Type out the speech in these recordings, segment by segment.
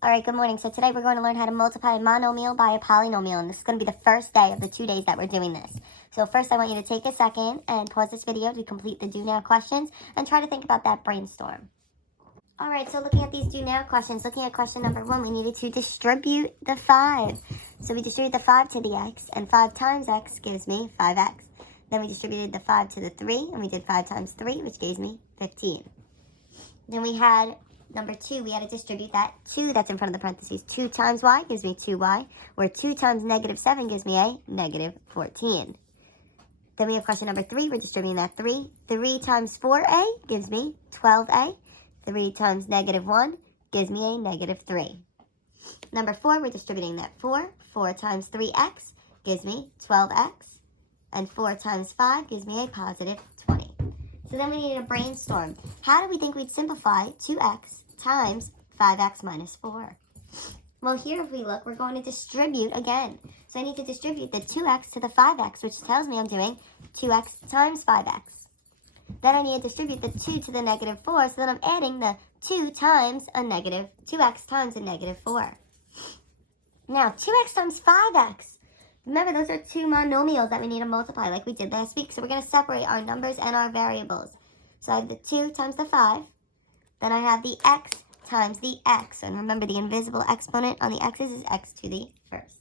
All right, good morning. So today we're going to learn how to multiply a monomial by a polynomial, and this is going to be the first day of the 2 days that we're doing this. So first I want you to take a second and pause this video to complete the do now questions and try to think about that brainstorm. All right, so looking at these do now questions, looking at question number 1, we needed to distribute the 5. So we distributed the 5 to the x, and 5 times x gives me 5x. Then we distributed the 5 to the 3, and we did 5 times 3, which gives me 15. Then we had number 2, we had to distribute that 2 that's in front of the parentheses. 2 times y gives me 2y, where 2 times negative 7 gives me a negative 14. Then we have question number 3, we're distributing that 3. 3 times 4a gives me 12a. 3 times negative 1 gives me a negative 3. Number 4, we're distributing that 4. 4 times 3x gives me 12x. And 4 times 5 gives me a positive 20. So then we need a brainstorm. How do we think we'd simplify 2x times 5x minus 4? Well, here if we look, we're going to distribute again. So I need to distribute the 2x to the 5x, which tells me I'm doing 2x times 5x. Then I need to distribute the 2 to the negative 4, so then I'm adding the 2 times a negative, 2x times a negative 4. Now, 2x times 5x. Remember, those are two monomials that we need to multiply like we did last week. So we're going to separate our numbers and our variables. So I have the 2 times the 5. Then I have the x times the x. And remember, the invisible exponent on the x's is x to the first.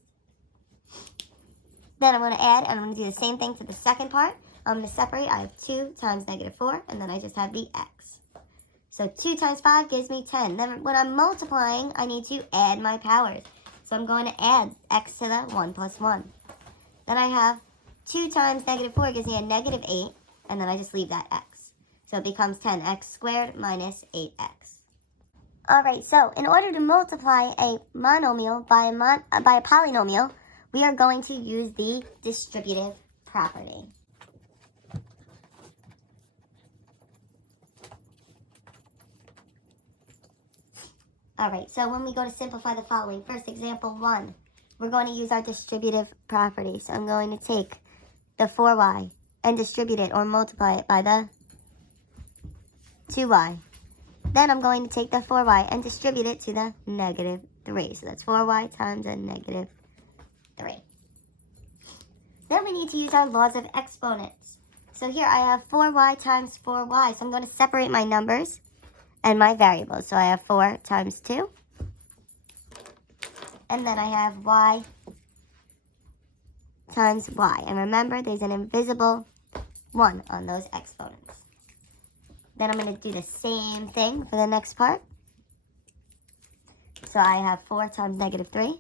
Then I'm going to add, and I'm going to do the same thing for the second part. I'm going to separate. I have 2 times negative 4, and then I just have the x. So 2 times 5 gives me 10. Then when I'm multiplying, I need to add my powers. So I'm going to add x to the 1 plus 1. Then I have 2 times negative 4 gives me a negative 8, and then I just leave that x. So it becomes 10x squared minus 8x. All right, so in order to multiply a monomial by a polynomial, we are going to use the distributive property. All right, so when we go to simplify the following, first example 1, we're going to use our distributive property. So I'm going to take the 4y and distribute it or multiply it by the 2y. Then I'm going to take the 4y and distribute it to the negative 3. So that's 4y times a negative 3. Then we need to use our laws of exponents. So here I have 4y times 4y. So I'm going to separate my numbers and my variables. So I have 4 times 2. And then I have y times y. And remember, there's an invisible 1 on those exponents. Then I'm going to do the same thing for the next part. So I have 4 times negative 3.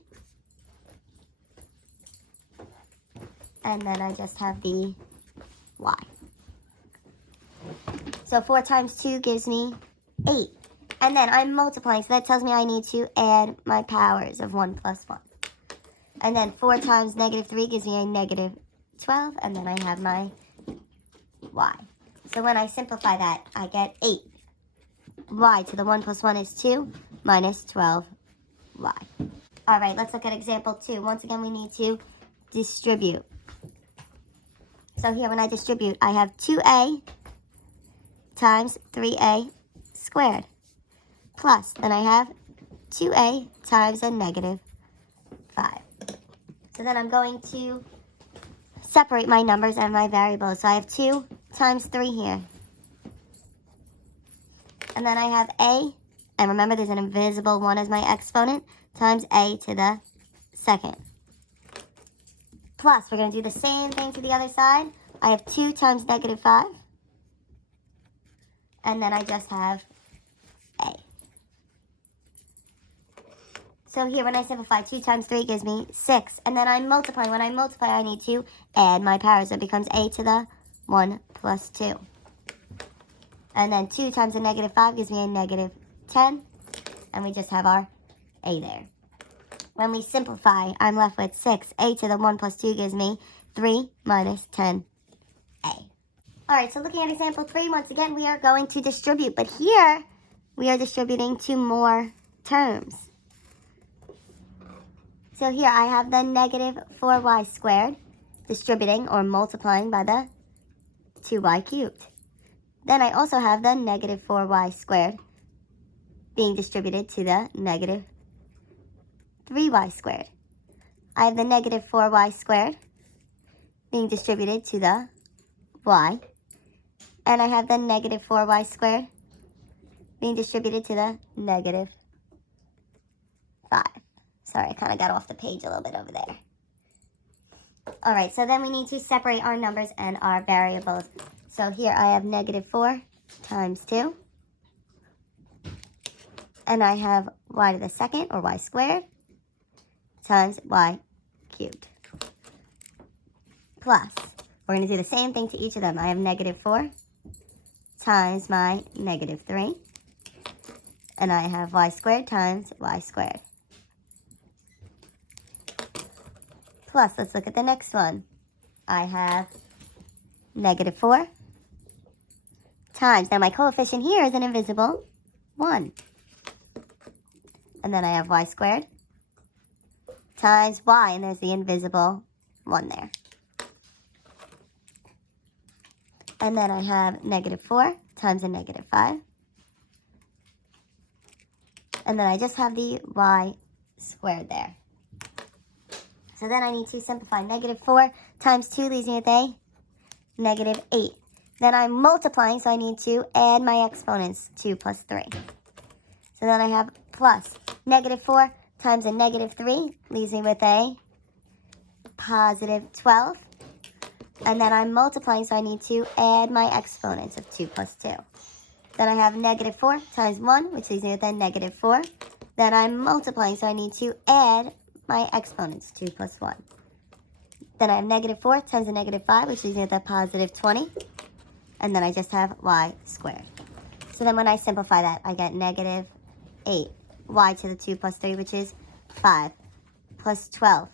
And then I just have the y. So 4 times 2 gives me 8. And then I'm multiplying, so that tells me I need to add my powers of 1 plus 1. And then 4 times negative 3 gives me a negative 12, and then I have my y. So when I simplify that, I get 8. Y to the 1 plus 1 is 2 minus 12y. All right, let's look at example 2. Once again, we need to distribute. So here when I distribute, I have 2a times 3a squared. Plus, then I have 2a times a negative 5. So then I'm going to separate my numbers and my variables. So I have 2 times 3 here. And then I have a, and remember there's an invisible 1 as my exponent, times a to the second. Plus, we're going to do the same thing to the other side. I have 2 times negative 5. And then I just have a. So here, when I simplify, 2 times 3 gives me 6. And then I'm multiplying. When I multiply, I need to add my powers. So it becomes a to the 1 plus 2. And then 2 times a negative 5 gives me a negative 10. And we just have our a there. When we simplify, I'm left with 6. A to the 1 plus 2 gives me 3 minus 10a. All right, so looking at example 3, once again, we are going to distribute. But here, we are distributing 2 more terms. So here I have the negative 4y squared distributing or multiplying by the 2y cubed. Then I also have the negative 4y squared being distributed to the negative 3y squared. I have the negative 4y squared being distributed to the y. And I have the negative 4y squared being distributed to the negative 5. Sorry, I kind of got off the page a little bit over there. All right, so then we need to separate our numbers and our variables. So here I have negative 4 times 2. And I have y to the second, or y squared, times y cubed. Plus, we're going to do the same thing to each of them. I have negative 4 times my negative 3. And I have y squared times y squared. Plus, let's look at the next one. I have negative 4 times, now my coefficient here is an invisible 1. And then I have y squared times y, and there's the invisible 1 there. And then I have negative 4 times a negative 5. And then I just have the y squared there. So then I need to simplify. Negative 4 times 2 leaves me with a negative 8. Then I'm multiplying, so I need to add my exponents, 2 plus 3. So then I have plus negative 4 times a negative 3 leaves me with a positive 12. And then I'm multiplying, so I need to add my exponents of 2 plus 2. Then I have negative 4 times 1, which leaves me with a negative 4. Then I'm multiplying, so I need to add my exponents, 2 plus 1. Then I have negative 4 times a negative 5, which leaves me with a positive 20. And then I just have y squared. So then when I simplify that, I get negative 8 y to the 2 plus 3, which is 5, plus 12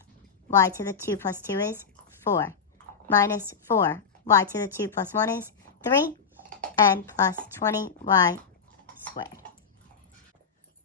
y to the 2 plus 2 is 4, minus 4 y to the 2 plus 1 is 3, and plus 20y squared.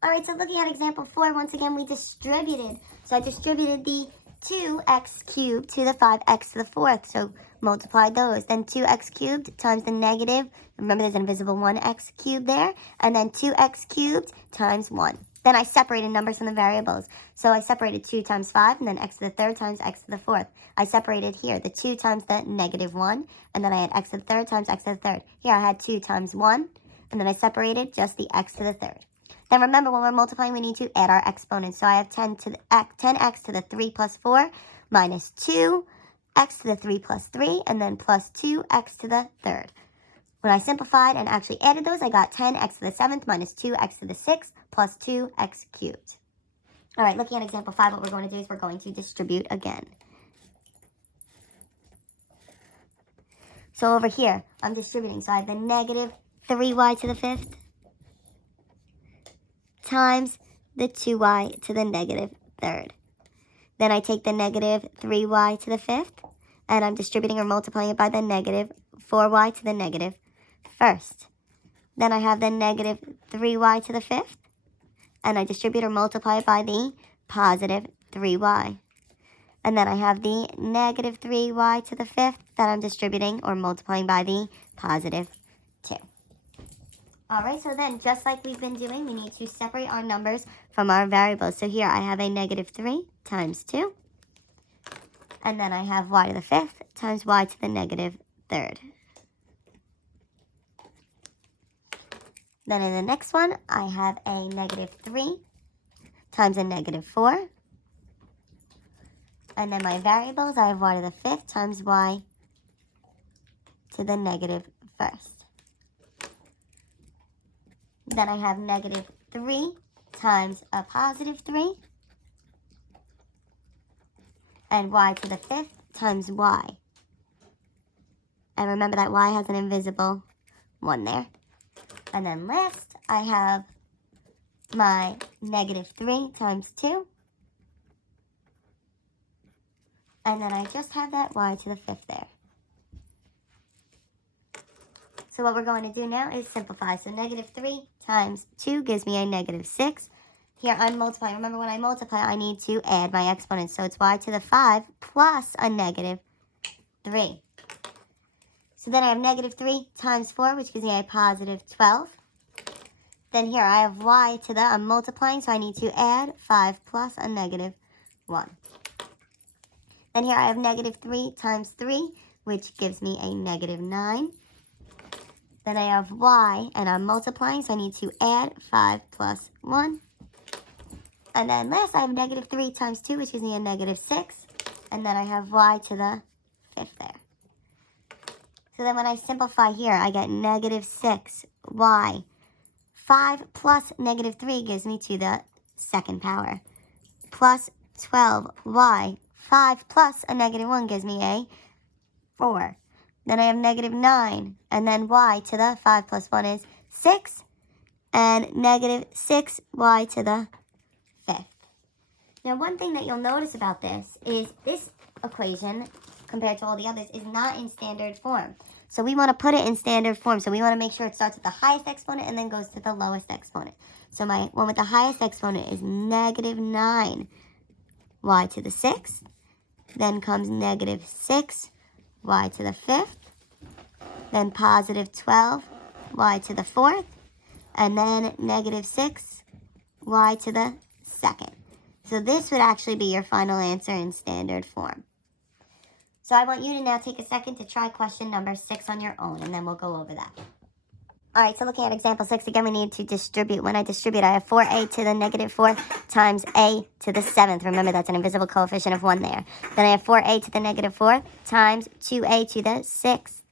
All right, so looking at example 4, once again, we distributed. So I distributed the 2x cubed to the 5x to the 4th. So multiply those. Then 2x cubed times the negative. Remember, there's an invisible 1x cubed there. And then 2x cubed times 1. Then I separated numbers from the variables. So I separated 2 times 5, and then x to the 3rd times x to the 4th. I separated here the 2 times the negative 1, and then I had x to the 3rd times x to the 3rd. Here I had 2 times 1, and then I separated just the x to the 3rd. Then remember, when we're multiplying, we need to add our exponents. So I have 10x to the 3 plus 4 minus 2x to the 3 plus 3, and then plus 2x to the 3rd. When I simplified and actually added those, I got 10x to the 7th minus 2x to the 6th plus 2x cubed. All right, looking at example 5, what we're going to do is we're going to distribute again. So over here, I'm distributing. So I have the negative 3y to the 5th times the 2y to the negative 3rd. Then I take the negative 3y to the 5th, and I'm distributing or multiplying it by the negative 4y to the negative 1st. Then I have the negative 3y to the 5th, and I distribute or multiply it by the positive 3y. And then I have the negative 3y to the 5th that I'm distributing or multiplying by the positive 2. All right, so then just like we've been doing, we need to separate our numbers from our variables. So here I have a negative 3 times 2. And then I have y to the 5th times y to the negative 3rd. Then in the next one, I have a negative 3 times a negative 4. And then my variables, I have y to the 5th times y to the negative 1st. Then I have negative 3 times a positive 3. And y to the 5th times y. And remember that y has an invisible 1 there. And then last, I have my negative 3 times 2. And then I just have that y to the 5th there. So what we're going to do now is simplify. So negative 3 times 2 gives me a negative 6. Here I'm multiplying. Remember, when I multiply, I need to add my exponents. So it's y to the 5 plus a negative 3. So then I have negative 3 times 4, which gives me a positive 12. Then here I have y to the, I'm multiplying, so I need to add 5 plus a negative 1. Then here I have negative 3 times 3, which gives me a negative 9. Then I have y, and I'm multiplying, so I need to add 5 plus 1. And then last I have negative 3 times 2, which gives me a negative 6. And then I have y to the 5th there. So then when I simplify here, I get negative 6y. 5 plus negative 3 gives me to the 2nd power. Plus 12y. 5 plus a negative 1 gives me a 4. Then I have negative 9. And then y to the 5 plus 1 is 6. And negative 6y to the 5th. Now, one thing that you'll notice about this is this equation, compared to all the others, is not in standard form. So we want to put it in standard form. So we want to make sure it starts with the highest exponent and then goes to the lowest exponent. So my one with the highest exponent is negative 9y to the 6th. Then comes negative 6y to the 5th. Then positive 12y to the 4th. And then negative 6y to the 2nd. So this would actually be your final answer in standard form. So I want you to now take a second to try question number 6 on your own, and then we'll go over that. All right, so looking at example 6, again, we need to distribute. When I distribute, I have 4a to the negative 4 times a to the 7th. Remember, that's an invisible coefficient of 1 there. Then I have 4a to the negative 4 times 2a to the 6th.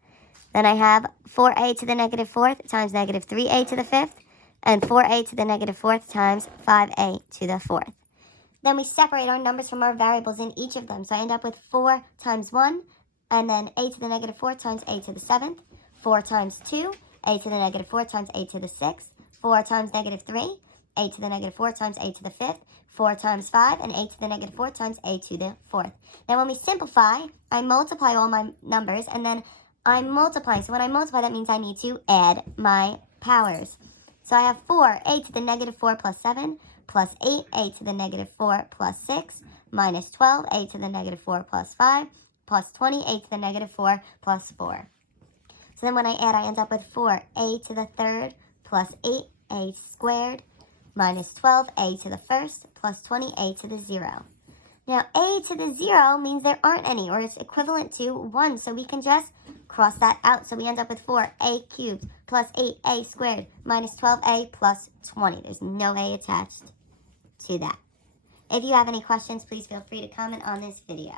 Then I have 4a to the negative 4th times negative 3a to the 5th, and 4a to the negative 4th times 5a to the 4th. Then we separate our numbers from our variables in each of them. So I end up with 4 times 1, and then a to the negative 4 times a to the 7th. 4 times 2, a to the negative 4 times a to the 6th. 4 times negative 3, a to the negative 4 times a to the 5th. 4 times 5, and a to the negative 4 times a to the 4th. Now when we simplify, I multiply all my numbers, and then I'm multiplying. So when I multiply, that means I need to add my powers. So I have 4, a to the negative 4 plus 7, plus 8, a to the negative 4 plus 6, minus 12, a to the negative 4 plus 5, plus 20, a to the negative 4 plus 4. So then when I add, I end up with 4, a to the 3rd plus 8, a squared, minus 12, a to the 1st, plus 20, a to the 0. Now, a to the 0 means there aren't any, or it's equivalent to 1, so we can just cross that out. So we end up with 4a cubed plus 8a squared minus 12a plus 20. There's no a attached to that. If you have any questions, please feel free to comment on this video.